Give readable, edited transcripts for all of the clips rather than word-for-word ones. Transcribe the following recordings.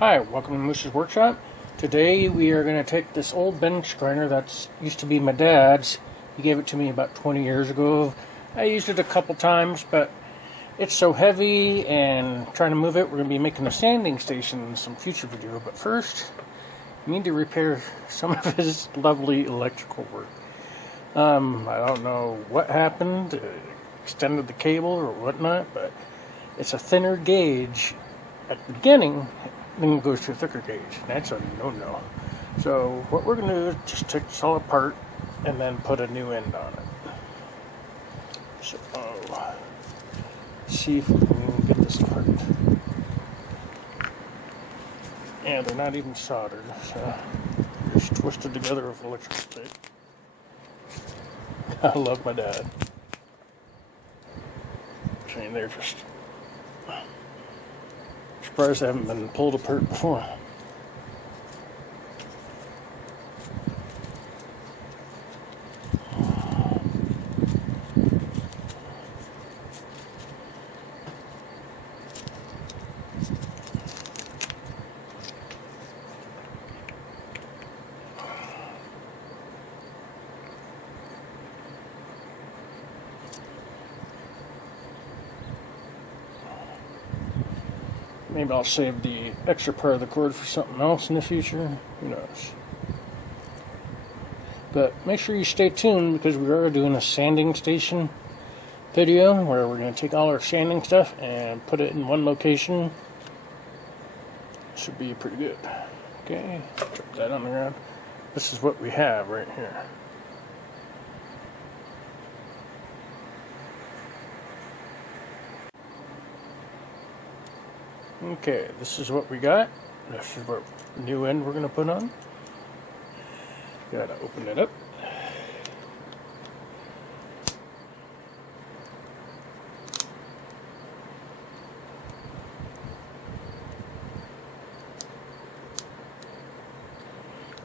Hi, welcome to Moose's Workshop. Today we are going to take this old bench grinder that used to be my dad's. He gave it to me about 20 years ago. I used it a couple times, but it's so heavy and trying to move it, we're going to be making a sanding station in some future video. But first, we need to repair some of his lovely electrical work. I don't know what happened, extended the cable or whatnot, but it's a thinner gauge at the beginning. Then it goes to a thicker gauge. That's a no-no. So what we're going to do is just take this all apart and then put a new end on it. So see if we can get this apart. Yeah, they're not even soldered. So just twisted together with electrical tape. I love my dad. I mean, they're just surprised they haven't been pulled apart before. Maybe I'll save the extra part of the cord for something else in the future. Who knows? But make sure you stay tuned because we are doing a sanding station video where we're going to take all our sanding stuff and put it in one location. Should be pretty good. Okay, drop that on the ground. This is what we have right here. Okay, this is what we got. This is what new end we're going to put on. Gotta open it up.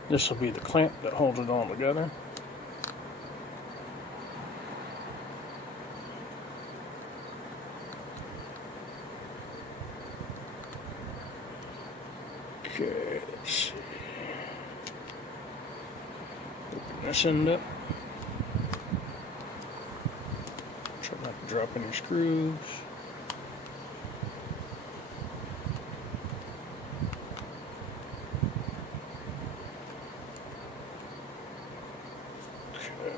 This will be the clamp that holds it all together. Okay, let's see. Open this end up. Try not to drop any screws. Okay.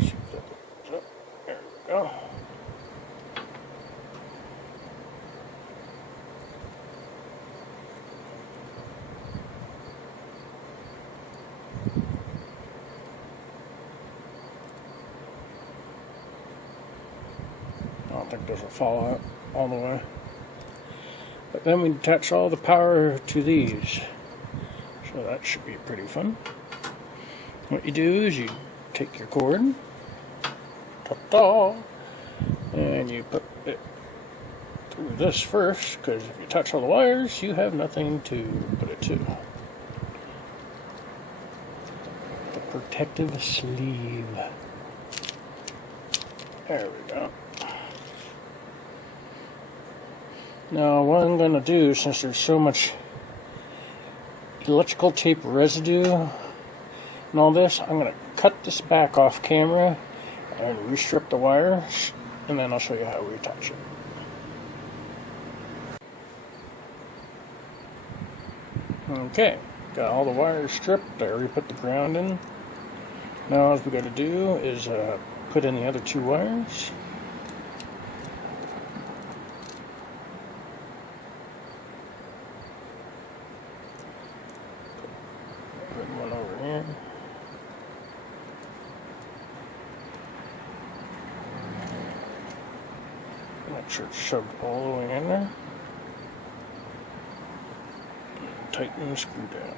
See if that opens up. There we go. I don't think those will fall out all the way. But then we attach all the power to these. So that should be pretty fun. What you do is you take your cord, ta-da, and you put it through this first, because if you touch all the wires, you have nothing to put it to. The protective sleeve. There we go. Now what I'm going to do, since there's so much electrical tape residue and all this, I'm going to cut this back off camera and restrip the wires, and then I'll show you how we attach it. Okay, got all the wires stripped. I already put the ground in. Now all we got to do is put in the other two wires. Put one over here. Make sure it's shoved all the way in there. Tighten the screw down.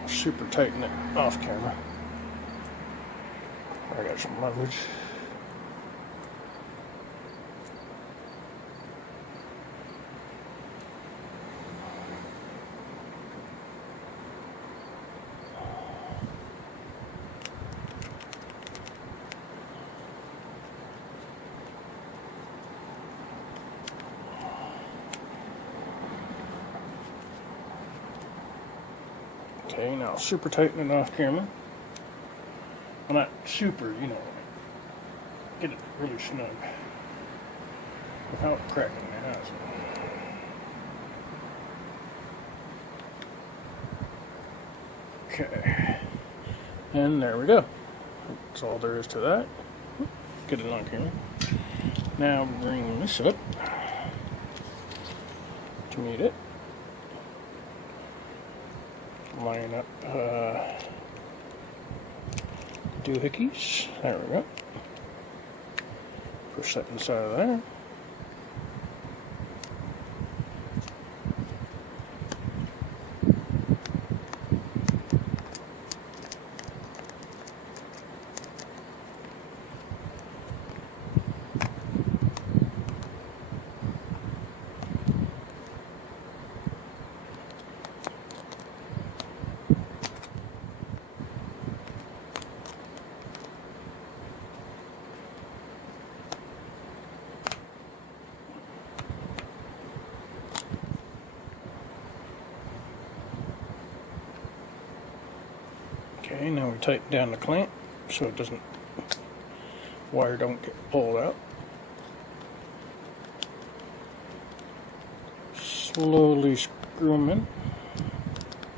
I'll super tighten it off camera. I got some leverage. Okay, now super tighten it off camera. Well, not super, you know, get it really snug without cracking the house. Okay, and there we go. That's all there is to that. Get it on camera. Now bring this up to meet it. Line up doohickeys. There we go. Push that inside of there. Okay, now we tighten down the clamp so it doesn't, wire don't get pulled out. Slowly screw them in.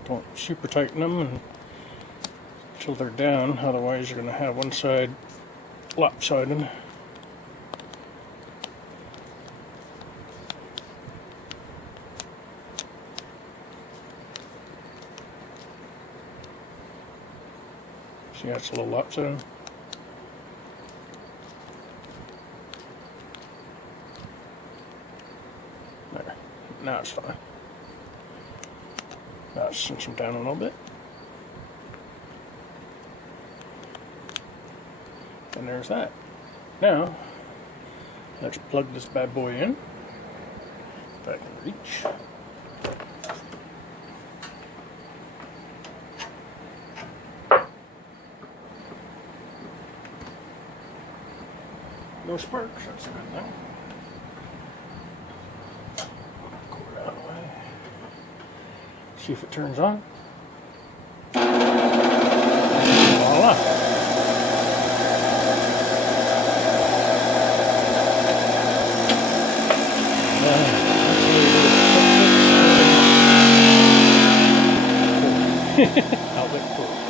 Don't super tighten them until they're down, otherwise you're going to have one side lopsided. See, that's a little lopsided. There. Now it's fine. Now cinch them down a little bit. And there's that. Now, let's plug this bad boy in. If I can reach. No sparks, that's a good thing. Cord out of the way. See if it turns on. Voila! Outlet cord.